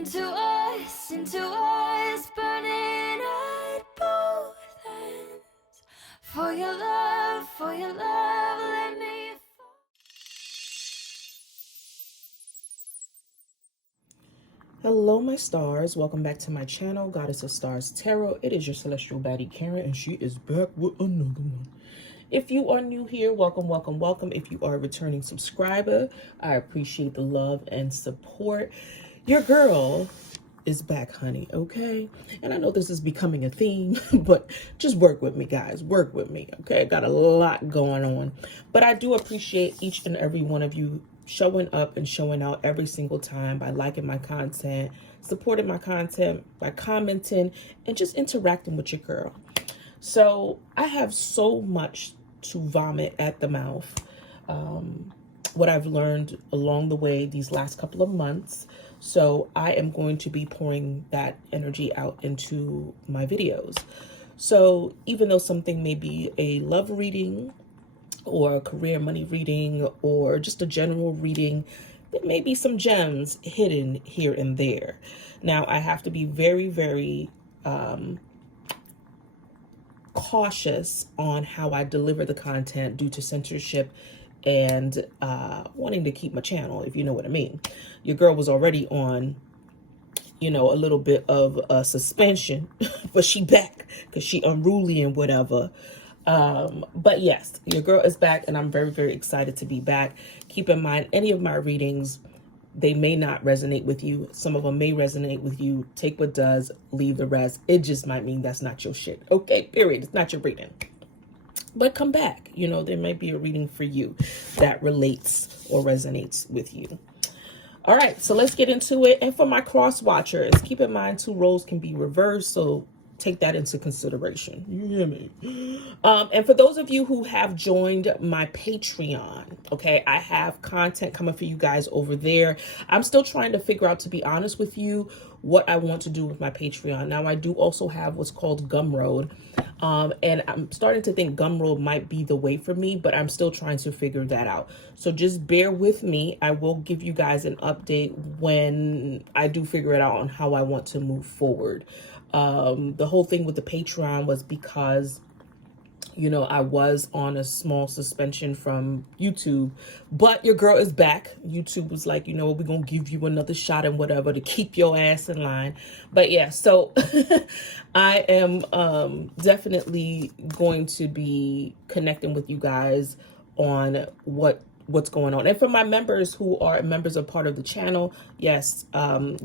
into us, burning at both ends. For your love, let me fall. Hello my stars, welcome back to my channel, Goddess of Stars Tarot. It is your celestial baddie Karen, and she is back with another one. If you are new here, welcome, welcome, welcome. If you are a returning subscriber, I appreciate the love and support. Your girl is back, honey, okay? And I know this is becoming a theme, but just work with me, guys. Work with me, okay? Got a lot going on. But I do appreciate each and every one of you showing up and showing out every single time by liking my content, supporting my content, by commenting, and just interacting with your girl. So I have so much to vomit at the mouth. What I've learned along the way these last couple of months. So I am going to be pouring that energy out into my videos. So even though something may be a love reading or a career money reading or just a general reading, there may be some gems hidden here and there. Now I have to be very, very cautious on how I deliver the content due to censorship and wanting to keep my channel, if you know what I mean. Your girl was already on, you know, a little bit of a suspension, but she back because she unruly and whatever. But yes, your girl is back, and I'm very, very excited to be back. Keep in mind, any of my readings, they may not resonate with you. Some of them may resonate with you. Take what does, leave the rest. It just might mean that's not your shit. Okay, period. It's not your reading. But come back. You know, there might be a reading for you that relates or resonates with you. All right, so let's get into it. And for my cross watchers, keep in mind 2 roles can be reversed, so take that into consideration. You hear me? And for those of you who have joined my Patreon, okay, I have content coming for you guys over there. I'm still trying to figure out, to be honest with you, what I want to do with my Patreon. Now, I do also have what's called Gumroad. And I'm starting to think Gumroad might be the way for me, but I'm still trying to figure that out. So just bear with me. I will give you guys an update when I do figure it out on how I want to move forward. The whole thing with the Patreon was because, you know, I was on a small suspension from YouTube, but your girl is back. YouTube was like, you know what, we're going to give you another shot and whatever to keep your ass in line. But yeah, so I am definitely going to be connecting with you guys on what's going on. And for my members who are members of part of the channel, yes,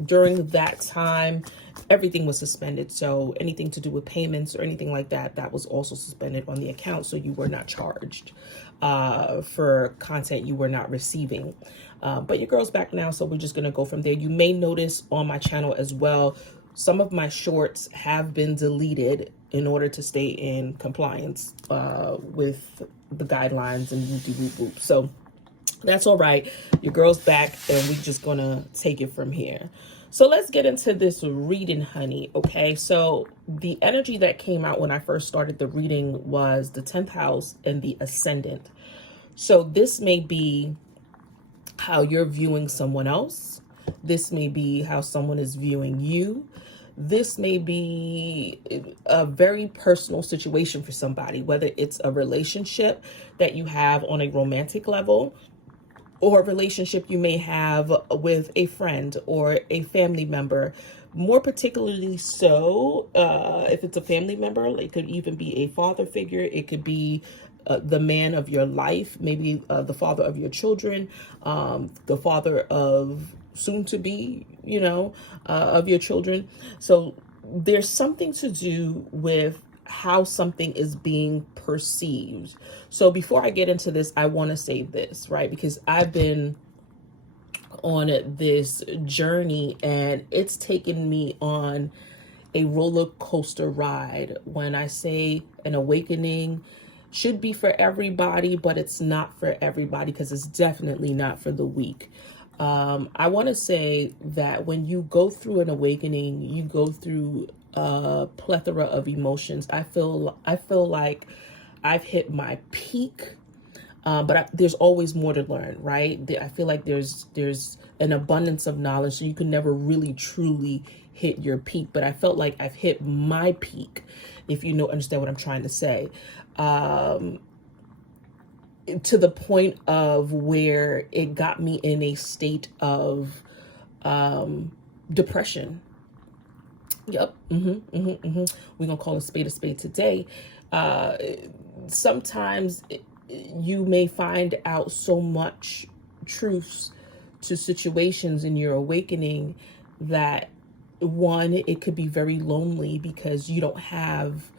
during that time, everything was suspended. So anything to do with payments or anything like that, that was also suspended on the account. So you were not charged for content you were not receiving. But your girl's back now, so we're just going to go from there. You may notice on my channel as well, some of my shorts have been deleted in order to stay in compliance with the guidelines and whoop-de-whoop-whoop. So that's all right. Your girl's back, and we're just going to take it from here. So let's get into this reading, honey. Okay, so the energy that came out when I first started the reading was the 10th house and the ascendant. So this may be how you're viewing someone else. This may be how someone is viewing you. This may be a very personal situation for somebody, whether it's a relationship that you have on a romantic level, or a relationship you may have with a friend or a family member. More particularly so, if it's a family member, it could even be a father figure. It could be the man of your life, maybe the father of your children, the father of soon to be, you know, of your children. So there's something to do with how something is being perceived. So before I get into this, I want to say this, right? Because I've been on this journey and it's taken me on a roller coaster ride. When I say an awakening should be for everybody, but it's not for everybody, because it's definitely not for the weak. I want to say that when you go through an awakening, you go through a plethora of emotions. I feel like I've hit my peak But there's always more to learn, right? I feel like there's an abundance of knowledge, so you can never really truly hit your peak. But I felt like I've hit my peak, if you know understand what I'm trying to say, to the point of where it got me in a state of depression. Yep. We're gonna call a spade today. Sometimes you may find out so much truths to situations in your awakening that, one, it could be very lonely because you don't have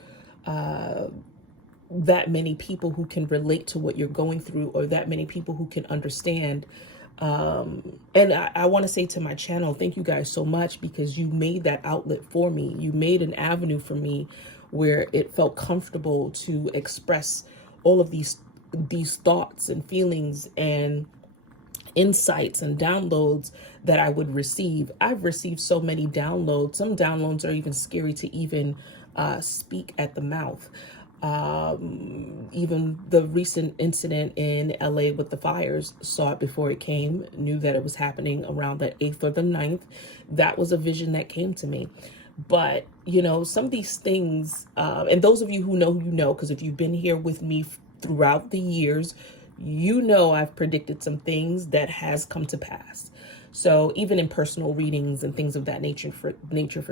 that many people who can relate to what you're going through, or that many people who can understand. And I want to say to my channel, thank you guys so much, because you made that outlet for me. You made an avenue for me where it felt comfortable to express all of these thoughts and feelings and insights and downloads that I would receive. I've received so many downloads. Some downloads are even scary to even speak at the mouth. Even the recent incident in LA with the fires, saw it before it came, knew that it was happening around the 8th or the 9th. That was a vision that came to me. But, you know, some of these things, and those of you who know, you know, because if you've been here with me throughout the years, you know I've predicted some things that has come to pass. So even in personal readings and things of that nature for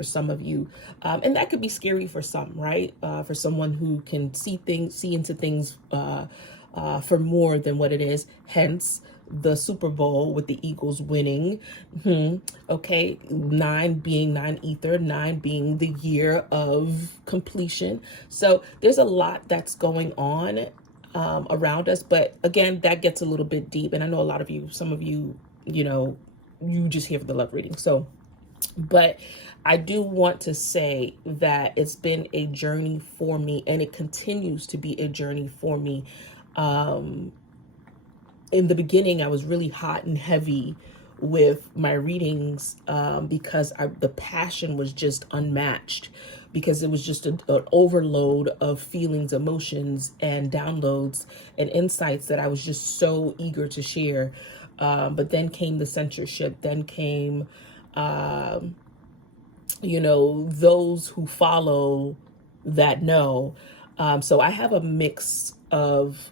some of you, and that could be scary for some, right? For someone who can see into things for more than what it is. Hence the Super Bowl with the Eagles winning. Okay, 9 being 9 ether, 9 being the year of completion. So there's a lot that's going on around us, but again, that gets a little bit deep. And I know a lot of you, some of you, you know, you just here for the love reading. So, but I do want to say that it's been a journey for me, and it continues to be a journey for me. In the beginning, I was really hot and heavy with my readings because the passion was just unmatched, because it was just an overload of feelings, emotions, and downloads and insights that I was just so eager to share. But then came the censorship, then came, you know, those who follow that know. So I have a mix of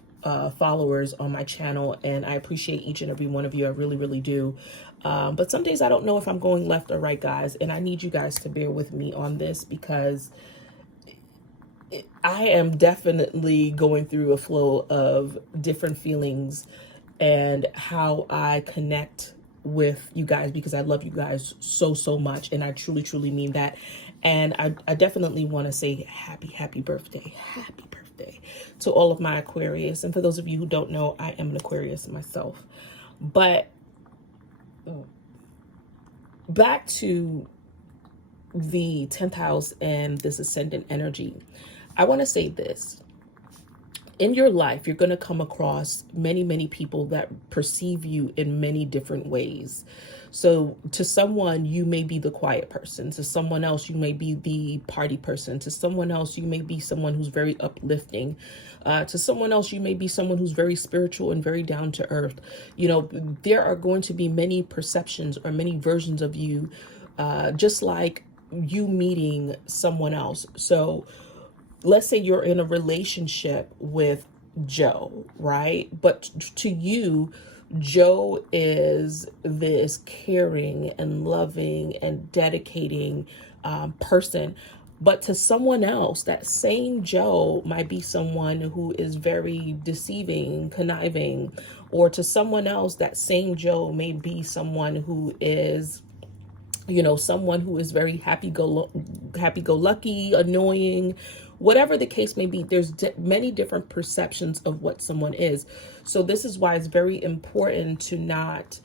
followers on my channel, and I appreciate each and every one of you. I really, really do. But some days I don't know if I'm going left or right, guys. And I need you guys to bear with me on this, because I am definitely going through a flow of different feelings and how I connect with you guys, because I love you guys so, so much. And I truly, truly mean that. And I definitely want to say happy birthday to all of my Aquarius. And for those of you who don't know, I am an Aquarius myself. But back to the 10th house and this ascendant energy, I want to say this. In your life, you're going to come across many, many people that perceive you in many different ways. So to someone, you may be the quiet person. To someone else, you may be the party person. To someone else, you may be someone who's very uplifting. To someone else, you may be someone who's very spiritual and very down to earth. You know, there are going to be many perceptions or many versions of you, just like you meeting someone else. So let's say you're in a relationship with Joe, right? But to you, Joe is this caring and loving and dedicating person. But to someone else, that same Joe might be someone who is very deceiving, conniving. Or to someone else, that same Joe may be someone who is, you know, someone who is very happy-go-lucky, annoying, whatever the case may be. There's many different perceptions of what someone is. So this is why it's very important to not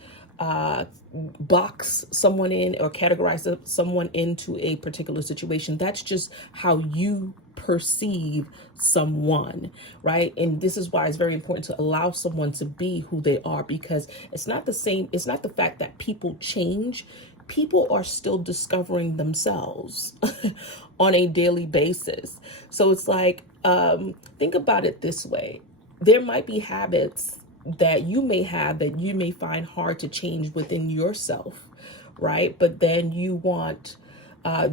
box someone in or categorize someone into a particular situation. That's just how you perceive someone, right? And this is why it's very important to allow someone to be who they are, because it's not the same. It's not the fact that people change. People are still discovering themselves on a daily basis. So it's like, think about it this way. there might be habits that you may have that you may find hard to change within yourself, right? But then you want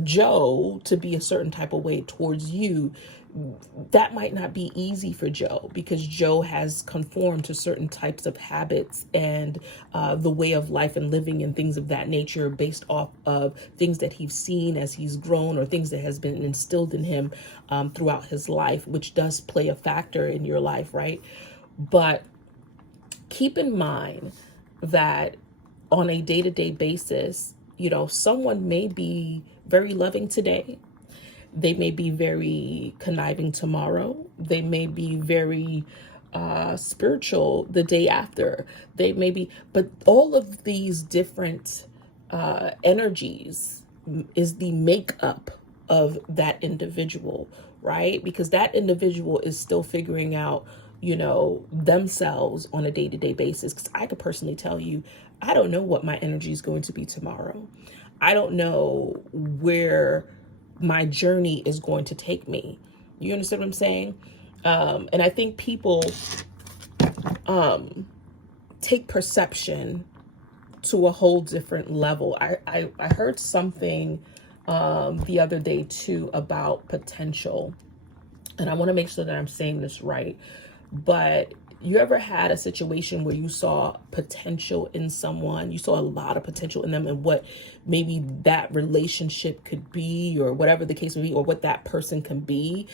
Joe to be a certain type of way towards you. That might not be easy for Joe because Joe has conformed to certain types of habits and the way of life and living and things of that nature based off of things that he's seen as he's grown or things that has been instilled in him throughout his life, which does play a factor in your life, right? But keep in mind that on a day-to-day basis, you know, someone may be very loving today. They may be very conniving tomorrow. They may be very spiritual the day after. They may be, but all of these different energies is the makeup of that individual, right? Because that individual is still figuring out, you know, themselves on a day-to-day basis. Because I could personally tell you, I don't know what my energy is going to be tomorrow. I don't know where my journey is going to take me. You understand what I'm saying? And I think people take perception to a whole different level. I heard something the other day too about potential, and I want to make sure that I'm saying this right. But you ever had a situation where you saw potential in someone, you saw a lot of potential in them and what maybe that relationship could be, or whatever the case may be, or what that person can be?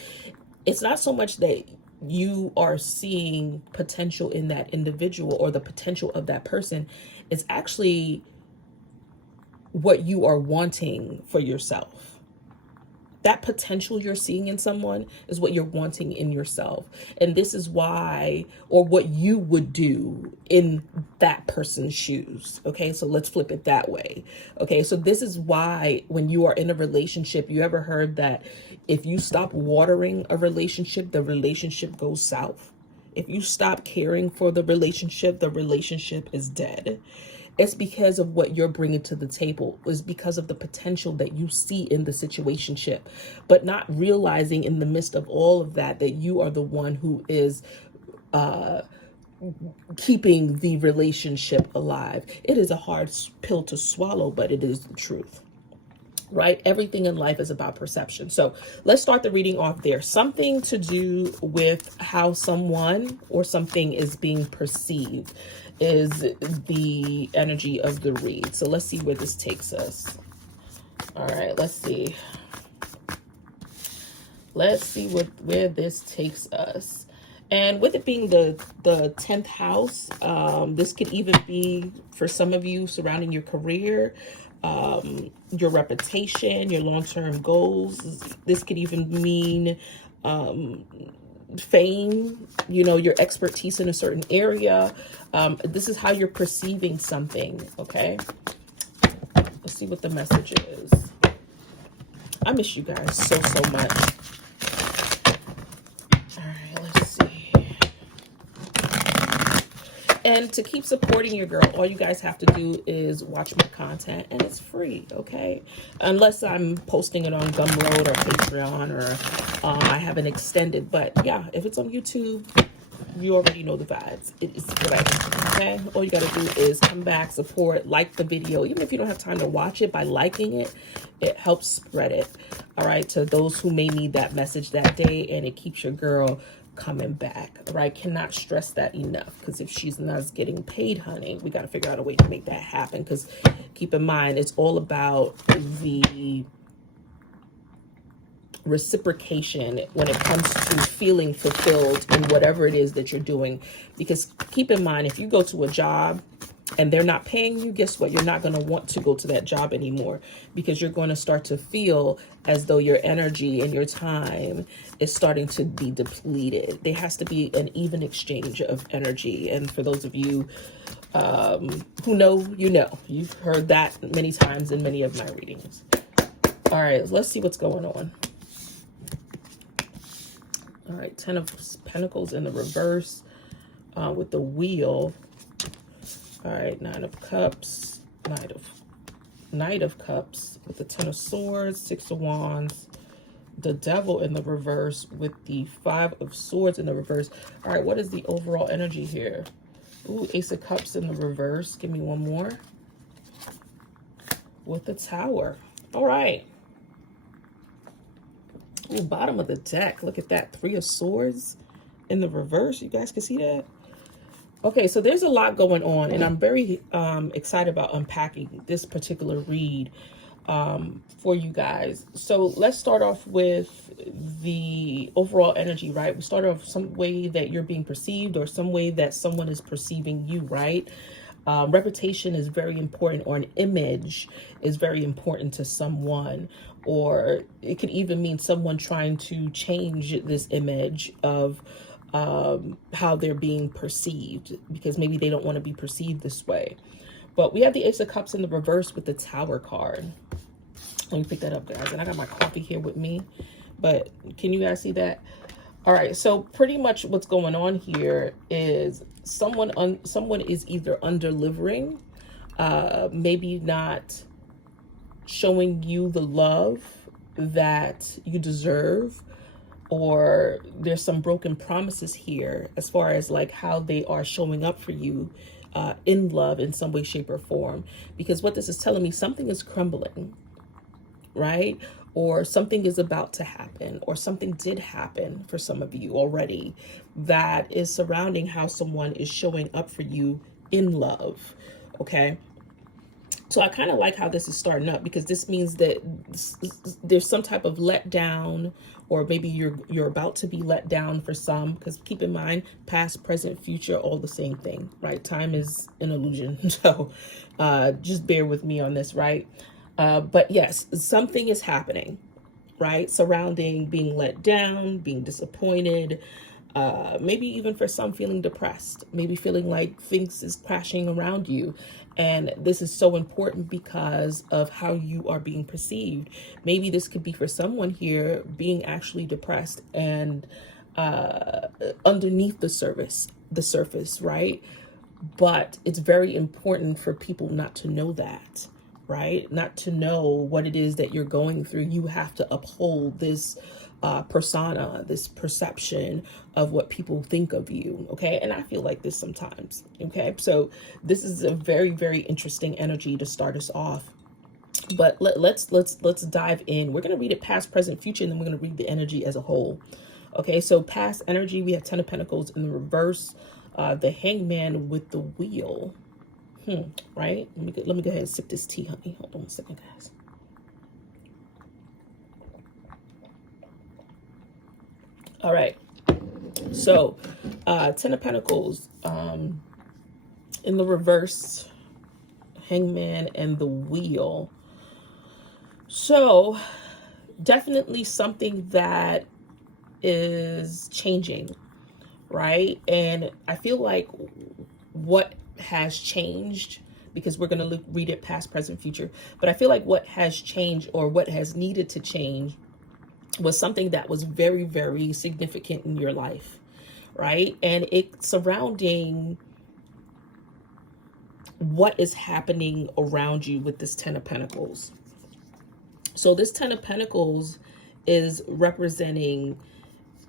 It's not so much that you are seeing potential in that individual or the potential of that person. It's actually what you are wanting for yourself. That potential you're seeing in someone is what you're wanting in yourself. And this is why, or what you would do in that person's shoes. Okay, so let's flip it that way. Okay, so this is why when you are in a relationship, you ever heard that if you stop watering a relationship, the relationship goes south? If you stop caring for the relationship is dead. It's because of what you're bringing to the table. It's because of the potential that you see in the situationship, but not realizing in the midst of all of that, that you are the one who is keeping the relationship alive. It is a hard pill to swallow, but it is the truth. Right? Everything in life is about perception. So let's start the reading off there. Something to do with how someone or something is being perceived is the energy of the read. So let's see where this takes us. All right, let's see. Let's see where this takes us. And with it being the 10th house, this could even be for some of you surrounding your career, your reputation, your long-term goals. This could even mean fame, you know, your expertise in a certain area. This is how you're perceiving something, okay? Let's see what the message is. I miss you guys so much. All right, let's see. And to keep supporting your girl, all you guys have to do is watch my content, and it's free, okay? Unless I'm posting it on Gumroad or Patreon, or I have an extended. But yeah, if it's on YouTube, you already know the vibes. It's whatever, okay? All you gotta do is come back, support, like the video. Even if you don't have time to watch it, by liking it, it helps spread it, all right, to those who may need that message that day, and it keeps your girl coming back, all right? Cannot stress that enough, because if she's not getting paid, honey, we got to figure out a way to make that happen. Because keep in mind, it's all about the reciprocation when it comes to feeling fulfilled in whatever it is that you're doing. Because keep in mind, if you go to a job and they're not paying you, guess what? You're not going to want to go to that job anymore, because you're going to start to feel as though your energy and your time is starting to be depleted. There has to be an even exchange of energy. And for those of you who know, you know, you've heard that many times in many of my readings. All right, let's see what's going on. All right, 10 of Pentacles in the reverse with the Wheel. All right, 9 of Cups, Knight of Cups with the 10 of Swords, 6 of Wands, the devil in the reverse with the 5 of Swords in the reverse. All right, what is the overall energy here? Ooh, Ace of Cups in the reverse. Give me one more. With the Tower. All right. Ooh, bottom of the deck. Look at that. 3 of Swords in the reverse. You guys can see that? Okay, so there's a lot going on, and I'm very excited about unpacking this particular read for you guys. So let's start off with the overall energy, right? We start off some way that you're being perceived or some way that someone is perceiving you, right? Reputation is very important, or an image is very important to someone, or it could even mean someone trying to change this image of how they're being perceived, because maybe they don't want to be perceived this way. But we have the Ace of Cups in the reverse with the Tower card. Let me pick that up, guys. And I got my coffee here with me, but can you guys see that? All right, so pretty much what's going on here is someone is either under-delivering, maybe not showing you the love that you deserve, or there's some broken promises here as far as like how they are showing up for you in love in some way, shape, or form. Because what this is telling me, something is crumbling, right? Or something is about to happen, or something did happen for some of you already that is surrounding how someone is showing up for you in love, okay? So I kind of like how this is starting up, because this means that there's some type of letdown, or maybe you're about to be let down for some, because keep in mind, past, present, future, all the same thing, right? Time is an illusion. So just bear with me on this, right? But yes, something is happening, right? Surrounding being let down, being disappointed, maybe even for some feeling depressed, maybe feeling like things is crashing around you. And this is so important because of how you are being perceived. Maybe this could be for someone here being actually depressed and underneath the surface, right? But it's very important for people not to know that, right? Not to know what it is that you're going through. You have to uphold this persona, this perception of what people think of you, okay? And I feel like this sometimes, okay? So this is a very, very interesting energy to start us off. But let's dive in. We're going to read it past, present, future, and then we're going to read the energy as a whole. Okay, so past energy, we have 10 of Pentacles in the reverse, the Hangman with the Wheel. Right? Let me go ahead and sip this tea, honey. Hold on a second, guys. All right. So, 10 of Pentacles in the reverse, Hangman and the Wheel. So, definitely something that is changing, right? And I feel like what has changed, because we're going to read it past, present, future, but I feel like what has changed, or what has needed to change, was something that was very, very significant in your life, right? And it's surrounding what is happening around you with this 10 of Pentacles. So this 10 of Pentacles is representing,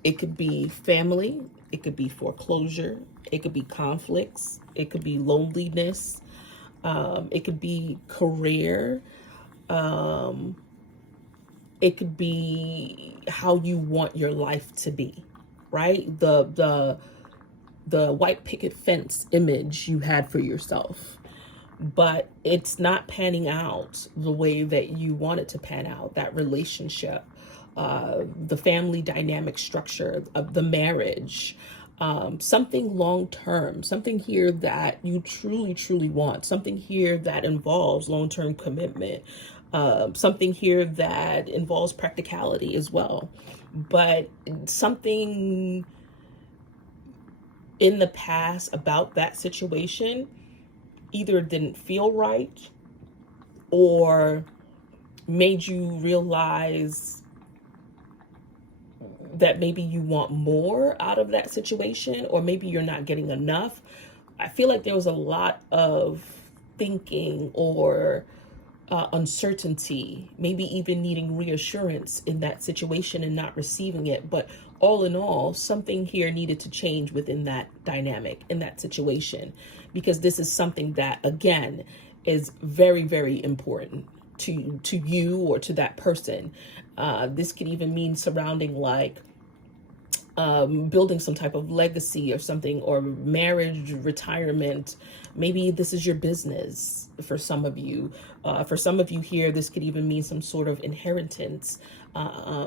it could be family, it could be foreclosure, it could be conflicts, it could be loneliness, it could be career, it could be how you want your life to be, right? The white picket fence image you had for yourself, but it's not panning out the way that you want it to pan out. That relationship, the family dynamic structure of the marriage, something long-term, something here that you truly, truly want, something here that involves long-term commitment, something here that involves practicality as well. But something in the past about that situation either didn't feel right, or made you realize that maybe you want more out of that situation, or maybe you're not getting enough. I feel like there was a lot of thinking or uncertainty, maybe even needing reassurance in that situation and not receiving it. But all in all, something here needed to change within that dynamic, in that situation, because this is something that, again, is very, very important to you or to that person. This could even mean surrounding like building some type of legacy or something, or marriage, retirement. Maybe this is your business for some of you. For some of you here, this could even mean some sort of inheritance,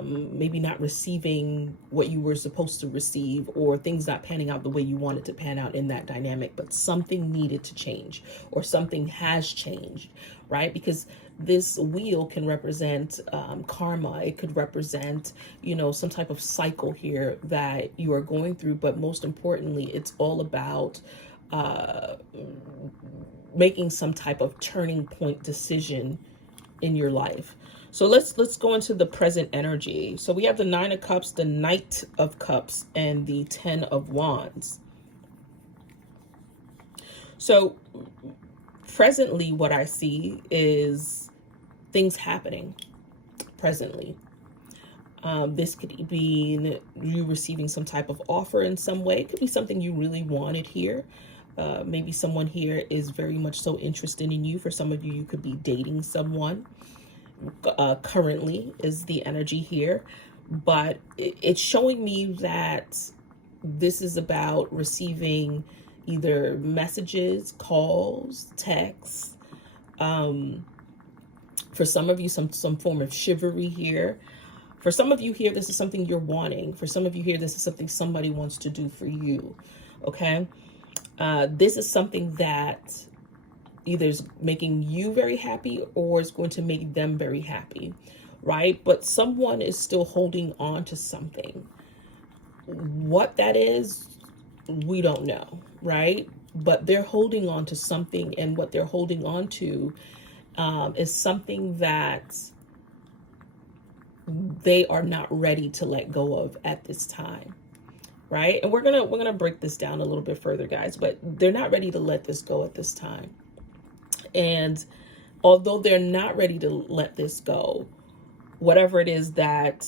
maybe not receiving what you were supposed to receive, or things not panning out the way you wanted to pan out in that dynamic, but something needed to change, or something has changed, right? Because this wheel can represent karma. It could represent, some type of cycle here that you are going through. But most importantly, it's all about making some type of turning point decision in your life. So let's go into the present energy. So we have the 9 of Cups, the Knight of Cups, and the 10 of Wands. So presently, what I see is things happening presently. This could be you receiving some type of offer in some way. It could be something you really wanted here. Maybe someone here is very much so interested in you. For some of you, you could be dating someone. Currently is the energy here. But it's showing me that this is about receiving either messages, calls, texts. For some of you, some form of chivalry here. For some of you here, this is something you're wanting. For some of you here, this is something somebody wants to do for you. Okay? This is something that either is making you very happy or is going to make them very happy, right? But someone is still holding on to something. What that is, we don't know, right? But they're holding on to something, and what they're holding on to is something that they are not ready to let go of at this time, right? And we're gonna break this down a little bit further, guys, but they're not ready to let this go at this time. And although they're not ready to let this go, whatever it is that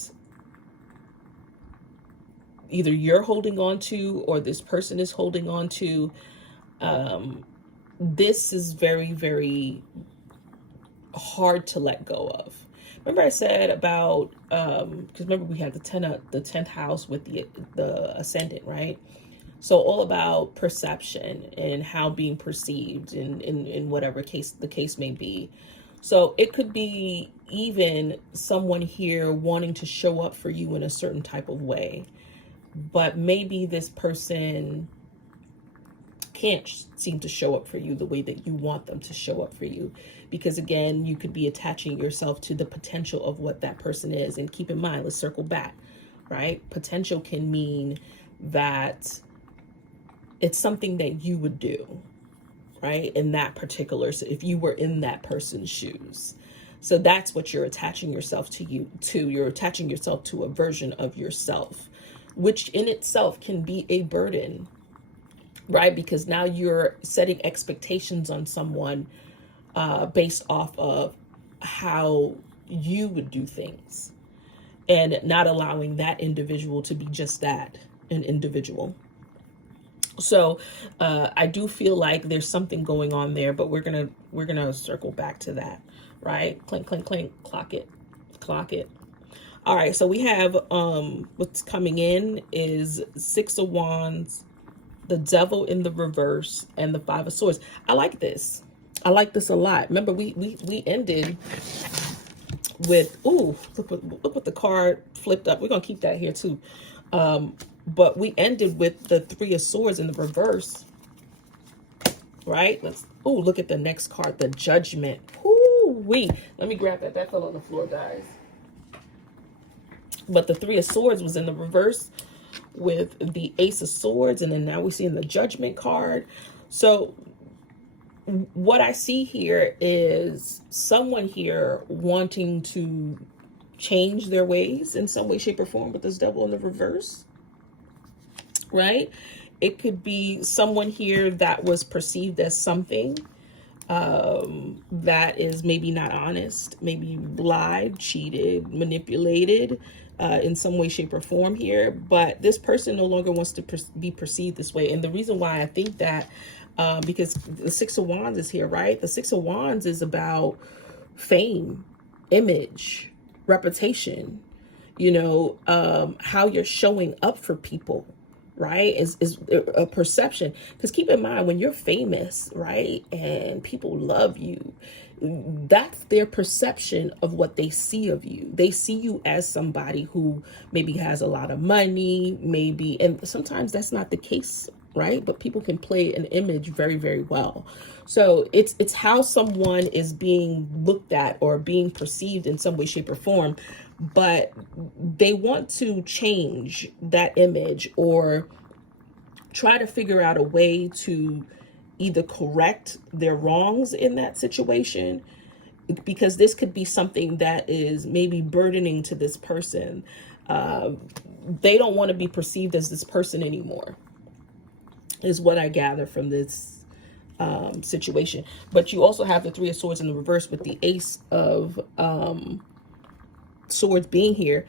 either you're holding on to or this person is holding on to, this is very, very hard to let go of. Remember I said about, because remember we had the 10th house with the ascendant, right? So all about perception and how being perceived in whatever case the case may be. So it could be even someone here wanting to show up for you in a certain type of way, but maybe this person can't seem to show up for you the way that you want them to show up for you. Because again, you could be attaching yourself to the potential of what that person is. And keep in mind, let's circle back, right? Potential can mean that it's something that you would do, right? In that particular, so if you were in that person's shoes. So that's what you're attaching yourself to. You're attaching yourself to a version of yourself, which in itself can be a burden, right? Because now you're setting expectations on someone based off of how you would do things, and not allowing that individual to be just that, an individual. So I do feel like there's something going on there, but we're gonna circle back to that, right? Clink, clink, clink, clock it, clock it. All right, so we have what's coming in is 6 of Wands, the Devil in the reverse, and the 5 of Swords. I like this. I like this a lot. Remember, we ended with, ooh, look what the card flipped up. We're gonna keep that here too. But we ended with the 3 of Swords in the reverse, right? Ooh, look at the next card, the Judgment. Ooh, let me grab that. That fell on the floor, guys. But the 3 of Swords was in the reverse with the Ace of Swords, and then now we're seeing the Judgment card. So what I see here is someone here wanting to change their ways in some way, shape, or form with this Devil in the reverse, right? It could be someone here that was perceived as something, that is maybe not honest, maybe lied, cheated, manipulated in some way, shape, or form here. But this person no longer wants to be perceived this way. And the reason why I think that, because the Six of Wands is here, right? The Six of Wands is about fame, image, reputation, you know, how you're showing up for people, right? Is a perception. Because keep in mind, when you're famous, right, and people love you, that's their perception of what they see of you. They see you as somebody who maybe has a lot of money, maybe, and sometimes that's not the case, right? But people can play an image very, very well. So it's how someone is being looked at or being perceived in some way, shape, or form, but they want to change that image or try to figure out a way to either correct their wrongs in that situation, because this could be something that is maybe burdening to this person. They don't want to be perceived as this person anymore, is what I gather from this situation. But you also have the Three of Swords in the reverse with the Ace of Swords being here.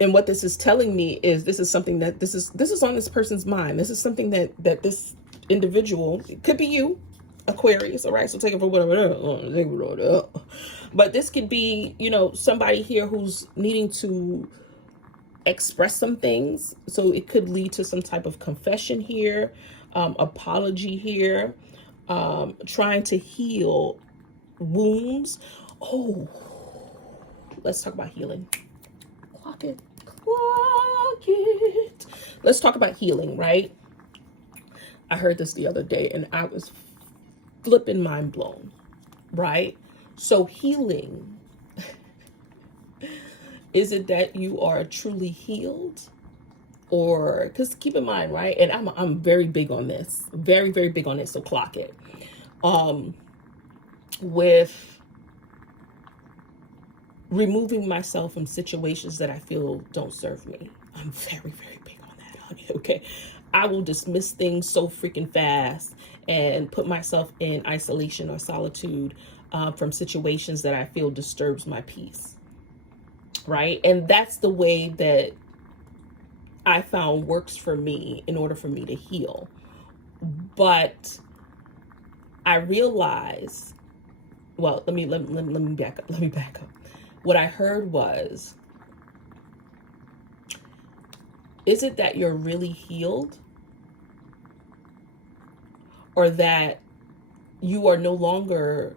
And what this is telling me is this is something that this is on this person's mind. This is something that this individual, it could be you, Aquarius, all right? So take it for whatever. But this could be, you know, somebody here who's needing to express some things. So it could lead to some type of confession here, apology here, trying to heal wounds. Oh, let's talk about healing. Clock it. Let's talk about healing, right? I heard this the other day and I was flipping mind blown, right? So healing, is it that you are truly healed? Or, because keep in mind, right? And I'm very big on this, very, very big on it. So clock it. With removing myself from situations that I feel don't serve me. I'm very, very big on that, honey, okay? I will dismiss things so freaking fast and put myself in isolation or solitude from situations that I feel disturbs my peace, right? And that's the way that I found works for me in order for me to heal. But I realized, well, let me back up. Let me back up. What I heard was, is it that you're really healed, or that you are no longer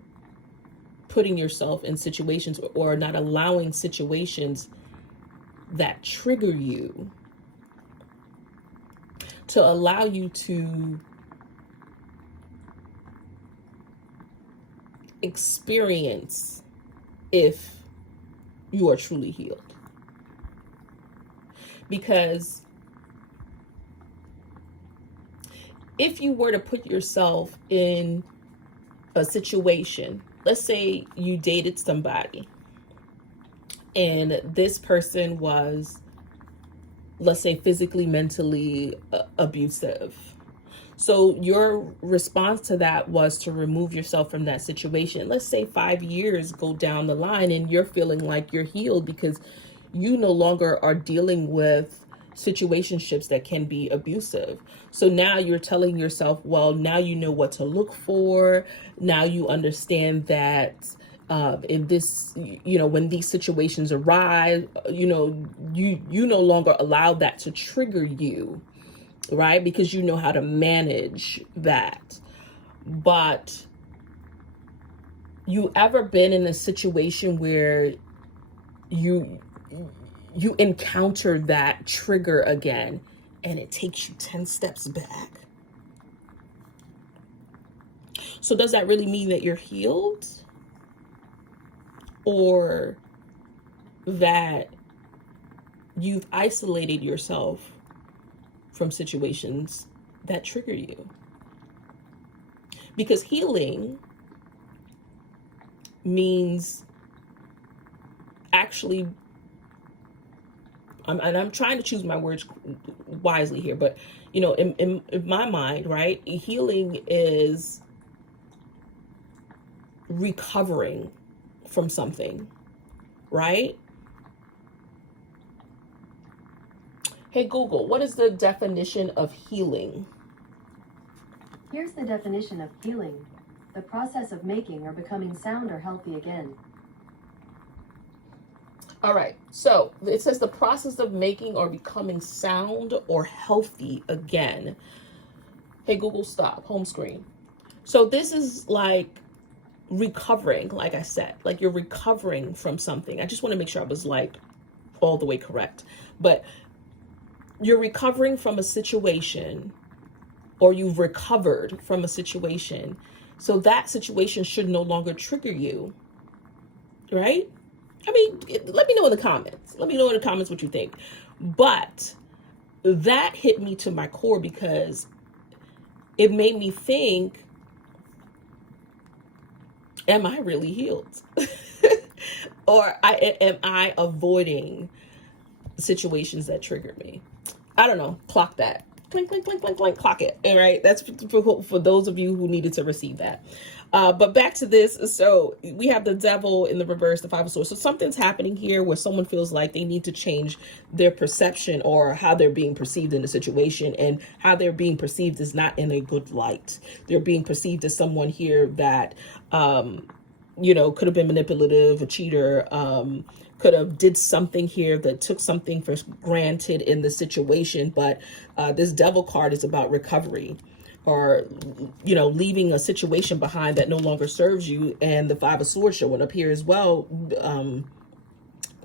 putting yourself in situations or not allowing situations that trigger you to allow you to experience if you are truly healed? Because if you were to put yourself in a situation, let's say you dated somebody and this person was, let's say, physically, mentally abusive. So your response to that was to remove yourself from that situation. Let's say 5 years go down the line and you're feeling like you're healed because you no longer are dealing with situationships that can be abusive. So now you're telling yourself, well, now you know what to look for. Now you understand that in this, you know, when these situations arise, you know, you no longer allow that to trigger you, right? Because you know how to manage that. But you ever been in a situation where you encounter that trigger again and it takes you 10 steps back? So does that really mean that you're healed, or that you've isolated yourself from situations that trigger you? Because healing means actually, I'm trying to choose my words wisely here, but you know, in my mind, right, healing is recovering from something, right? Hey Google, what is the definition of healing? Here's the definition of healing. The process of making or becoming sound or healthy again. All right, so it says the process of making or becoming sound or healthy again. Hey Google, stop, home screen. So this is like recovering, like I said, like you're recovering from something. I just want to make sure I was like all the way correct. But you're recovering from a situation, or you've recovered from a situation. So that situation should no longer trigger you, right? I mean, let me know in the comments. Let me know in the comments what you think. But that hit me to my core because it made me think, am I really healed? Or am I avoiding situations that trigger me? I don't know. Clock that. Clink, clink, clink, clink, clink. Clock it. All right. That's for those of you who needed to receive that. But back to this. So we have the devil in the reverse, the Five of Swords. So something's happening here where someone feels like they need to change their perception or how they're being perceived in the situation, and how they're being perceived is not in a good light. They're being perceived as someone here that, you know, could have been manipulative, a cheater, could have did something here that took something for granted in the situation. But this devil card is about recovery, or, you know, leaving a situation behind that no longer serves you. And the Five of Swords showing up here as well,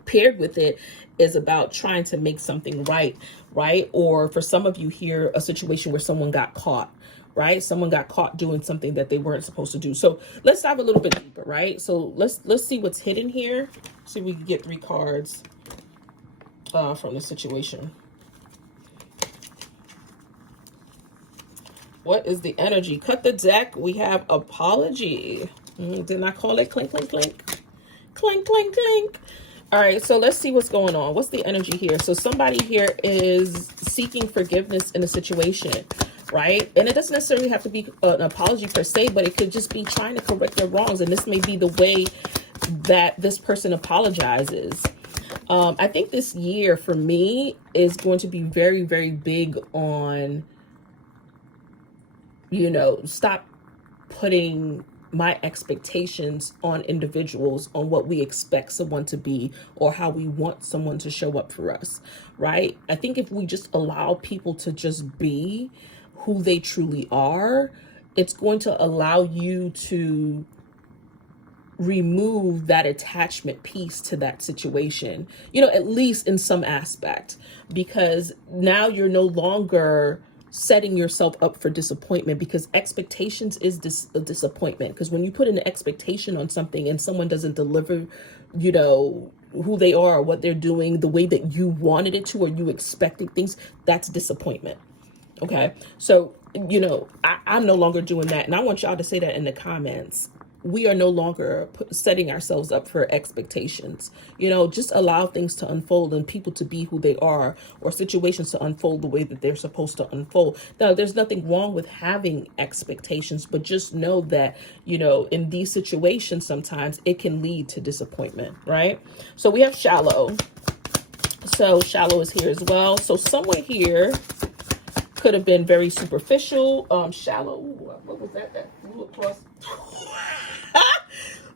paired with it, is about trying to make something right? Or for some of you here, a situation where someone got caught, right? Someone got caught doing something that they weren't supposed to do. So let's dive a little bit deeper, right? So let's see what's hidden here. See if we can get 3 cards from the situation. What is the energy? Cut the deck. We have apology. Didn't I call it clink, clink, clink? Clink, clink, clink. All right, so let's see what's going on. What's the energy here? So somebody here is seeking forgiveness in a situation, right? And it doesn't necessarily have to be an apology per se, but it could just be trying to correct their wrongs. And this may be the way that this person apologizes. I think this year for me is going to be very, very big on, you know, stop putting my expectations on individuals, on what we expect someone to be or how we want someone to show up for us, right? I think if we just allow people to just be who they truly are, it's going to allow you to remove that attachment piece to that situation, you know, at least in some aspect, because now you're no longer setting yourself up for disappointment, because expectations is a disappointment. Because when you put an expectation on something and someone doesn't deliver, you know, who they are or what they're doing the way that you wanted it to, or you expected things, that's disappointment. Okay, so, you know, I'm no longer doing that. And I want y'all to say that in the comments. We are no longer setting ourselves up for expectations. You know, just allow things to unfold and people to be who they are, or situations to unfold the way that they're supposed to unfold. Now, there's nothing wrong with having expectations, but just know that, you know, in these situations, sometimes it can lead to disappointment, right? So we have shallow. So shallow is here as well. So someone here could have been very superficial. Shallow. What was that? That flew across.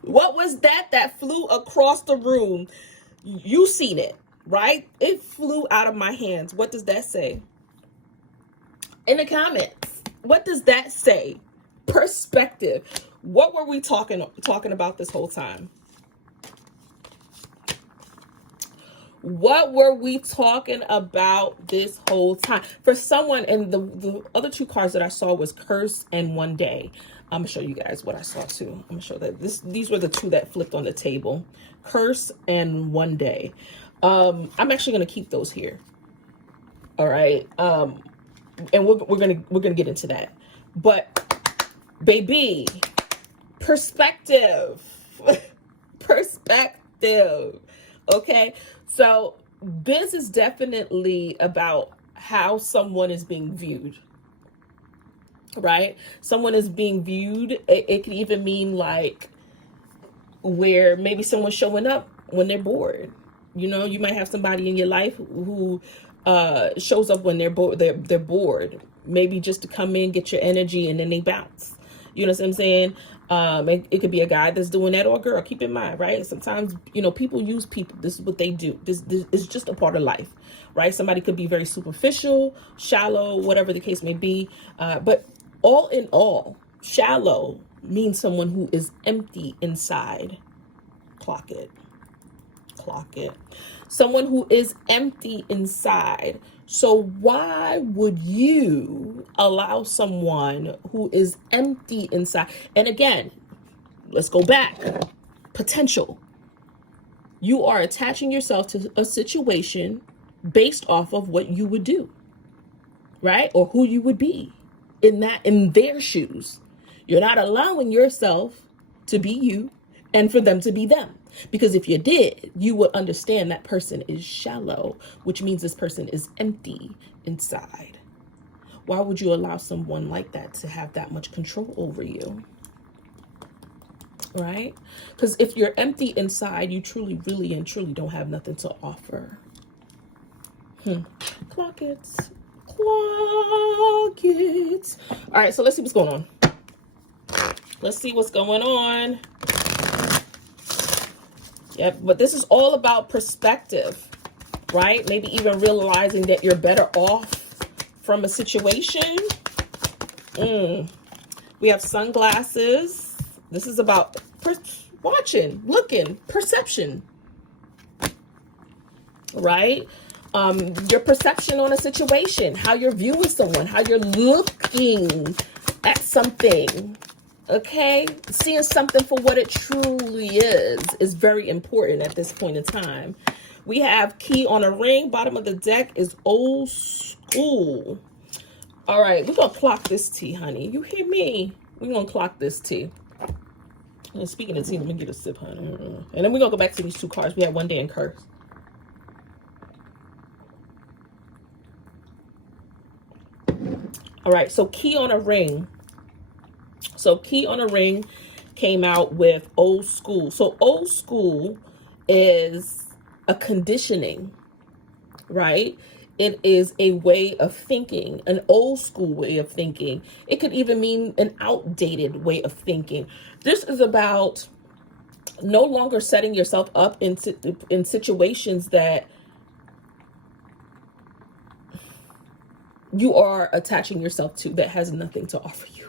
What was that flew across the room? You seen it, right? It flew out of my hands. What does that say? In the comments, what does that say? Perspective. What were we talking about this whole time? What were we talking about this whole time? For someone, and the other 2 cards that I saw was curse and one day. I'm gonna show you guys what I saw too. I'm gonna show that these were the 2 that flipped on the table. Curse and one day. I'm actually gonna keep those here. All right. And we're gonna get into that. But baby, perspective. Perspective. Okay. So this is definitely about how someone is being viewed, right? Someone is being viewed. It could even mean like where maybe someone's showing up when they're bored. You know, you might have somebody in your life who shows up when they're bored. They're bored, maybe just to come in, get your energy, and then they bounce. You know what I'm saying? It could be a guy that's doing that, or a girl. Keep in mind, right? Sometimes, you know, people use people. This is what they do. This is just a part of life, right? Somebody could be very superficial, shallow, whatever the case may be. But all in all, shallow means someone who is empty inside. Clock it. Clock it. Someone who is empty inside. So why would you allow someone who is empty inside? And again, let's go back. Potential. You are attaching yourself to a situation based off of what you would do, right? Or who you would be in their shoes. You're not allowing yourself to be you and for them to be them. Because if you did, you would understand that person is shallow, which means this person is empty inside. Why would you allow someone like that to have that much control over you? Right? Because if you're empty inside, you truly, really, and truly don't have nothing to offer. Clock it. Clock it. All right, so let's see what's going on. Let's see what's going on. Yep, but this is all about perspective, right? Maybe even realizing that you're better off from a situation. We have sunglasses. This is about watching, looking, perception, right? Your perception on a situation, how you're viewing someone, how you're looking at something. Okay, seeing something for what it truly is very important at this point in time. We have key on a ring. Bottom of the deck is old school. All right, we're gonna clock this tea, honey. You hear me? We're gonna clock this tea. And speaking of tea, let me get a sip, honey. And then we're gonna go back to these two cards. We have one day and curse. All right, so key on a ring. So key on a ring came out with old school. So old school is a conditioning, right? It is a way of thinking, an old school way of thinking. It could even mean an outdated way of thinking. This is about no longer setting yourself up in situations that you are attaching yourself to that has nothing to offer you.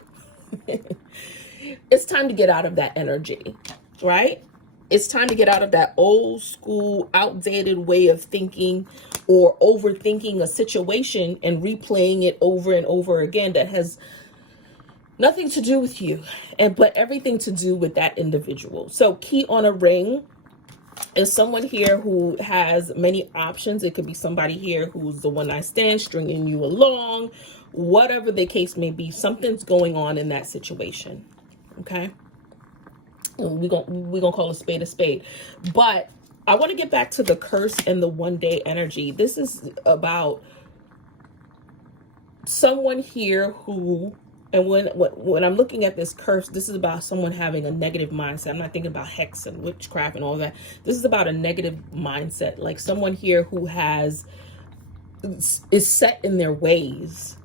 It's time to get out of that energy, right? It's time to get out of that old school, outdated way of thinking or overthinking a situation and replaying it over and over again that has nothing to do with you, but everything to do with that individual. So key on a ring is someone here who has many options. It could be somebody here who's the one night stand, stringing you along, whatever the case may be. Something's going on in that situation. Okay, we're gonna call a spade, but I want to get back to the curse and the one day energy. This is about someone here who, and when I'm looking at this curse, this is about someone having a negative mindset. I'm not thinking about hex and witchcraft and all that. This is about a negative mindset, like someone here who is set in their ways,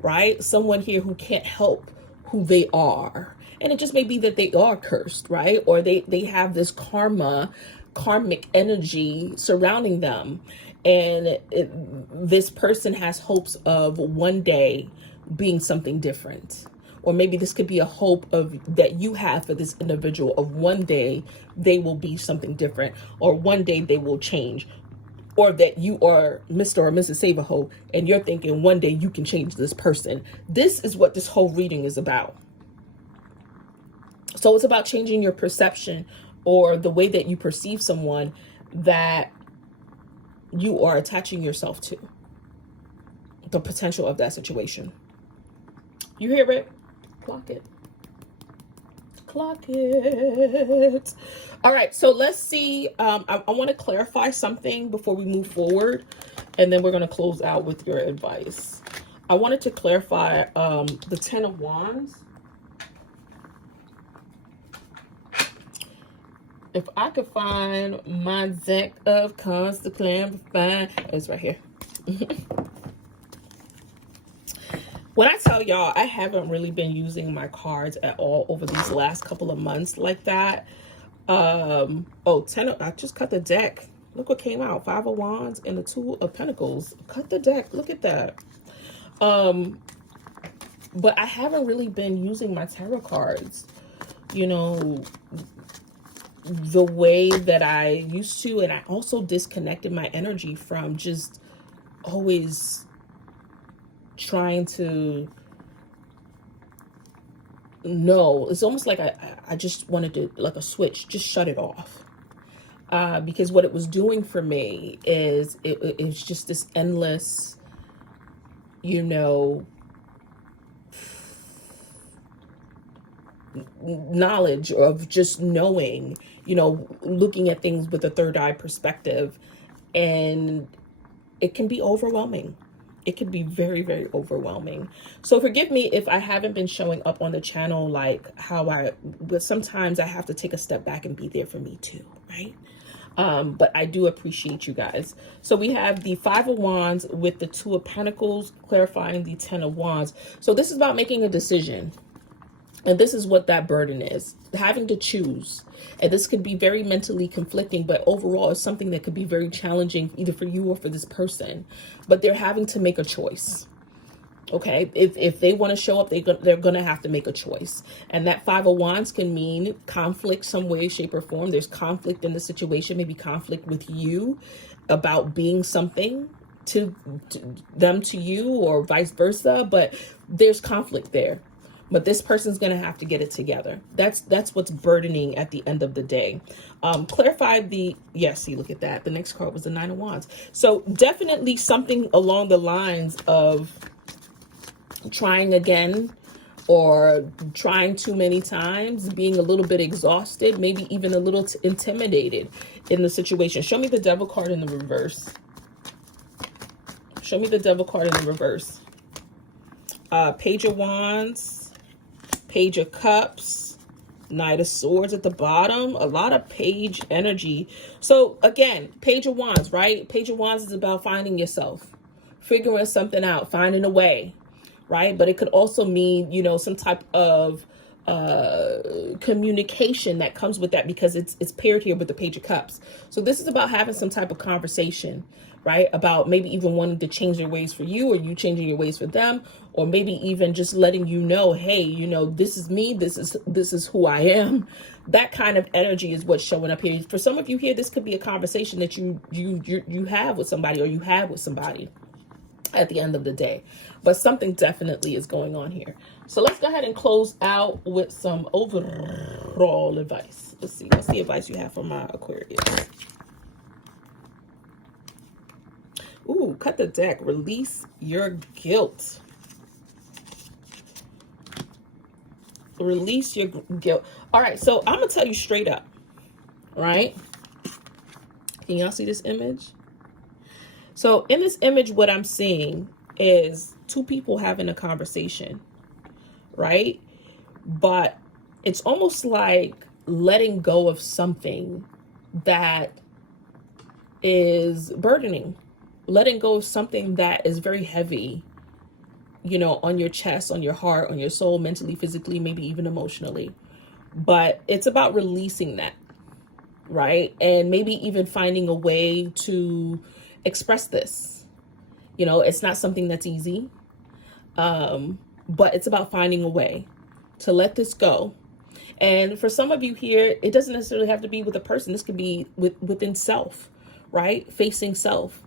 right? Someone here who can't help who they are. And it just may be that they are cursed, right? Or they have this karmic energy surrounding them. And this person has hopes of one day being something different. Or maybe this could be a hope that you have for this individual of one day they will be something different, or one day they will change, or that you are Mr. or Mrs. Save-A-Ho and you're thinking one day you can change this person. This is what this whole reading is about. So it's about changing your perception or the way that you perceive someone that you are attaching yourself to, the potential of that situation. You hear it? Clock it. Clock it. All right, so let's see. I want to clarify something before we move forward, and then we're going to close out with your advice. I wanted to clarify the Ten of Wands. If I could find my deck of constant clarifying, it's right here. When I tell y'all, I haven't really been using my cards at all over these last couple of months like that. Oh, I just cut the deck. Look what came out. 5 of Wands and the 2 of Pentacles. Cut the deck. Look at that. But I haven't really been using my tarot cards, you know, the way that I used to. And I also disconnected my energy from just always trying to know. It's almost like I just wanted to, like a switch, just shut it off. Because what it was doing for me is it's just this endless, you know, knowledge of just knowing, you know, looking at things with a third eye perspective. And it can be overwhelming. It can be very, very overwhelming. So forgive me if I haven't been showing up on the channel like how but sometimes I have to take a step back and be there for me too, right? But I do appreciate you guys. So we have the 5 of Wands with the 2 of Pentacles, clarifying the 10 of Wands. So this is about making a decision. And this is what that burden is, having to choose. And this could be very mentally conflicting, but overall it's something that could be very challenging either for you or for this person. But they're having to make a choice. Okay, if they want to show up, they're going to have to make a choice. And that 5 of Wands can mean conflict some way, shape, or form. There's conflict in the situation, maybe conflict with you about being something to them to you, or vice versa. But there's conflict there. But this person's going to have to get it together. That's what's burdening at the end of the day. Clarify the, yes, see, look at that. The next card was the 9 of Wands. So definitely something along the lines of trying again, or trying too many times, being a little bit exhausted, maybe even a little intimidated in the situation. Show me the Devil card in the reverse. Show me the Devil card in the reverse. Page of Wands, Page of Cups, Knight of Swords at the bottom. A lot of page energy. So again, Page of Wands, right? Page of Wands is about finding yourself, figuring something out, finding a way, right? But it could also mean, you know, some type of communication that comes with that, because it's paired here with the Page of Cups. So this is about having some type of conversation, right? About maybe even wanting to change their ways for you, or you changing your ways for them, or maybe even just letting you know, hey, you know, this is me, this is who I am. That kind of energy is what's showing up here. For some of you here, this could be a conversation that you have with somebody, or you have with somebody at the end of the day. But something definitely is going on here. So let's go ahead and close out with some overall advice. Let's see. What's the advice you have for my Aquarius? Ooh, cut the deck. Release your guilt. Release your guilt. All right, so I'm going to tell you straight up, right? Can y'all see this image? So in this image, what I'm seeing is 2 people having a conversation, right? But it's almost like letting go of something that is burdening, letting go of something that is very heavy, you know, on your chest, on your heart, on your soul, mentally, physically, maybe even emotionally. But it's about releasing that, right? And maybe even finding a way to express this. You know, it's not something that's easy, but it's about finding a way to let this go. And for some of you here, it doesn't necessarily have to be with a person. This could be within self, right? Facing self,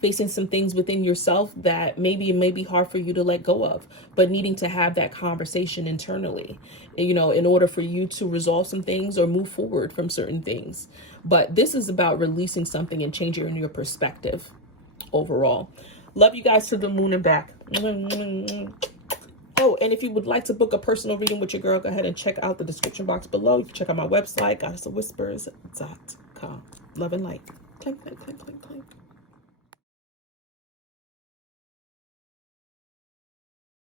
facing some things within yourself that maybe it may be hard for you to let go of, but needing to have that conversation internally, you know, in order for you to resolve some things or move forward from certain things. But this is about releasing something and changing your perspective overall. Love you guys to the moon and back. Oh, and if you would like to book a personal reading with your girl, go ahead and check out the description box below. You can check out my website, goddessofwhispers.com. Love and light. Clink, clink, clink, clink, clink.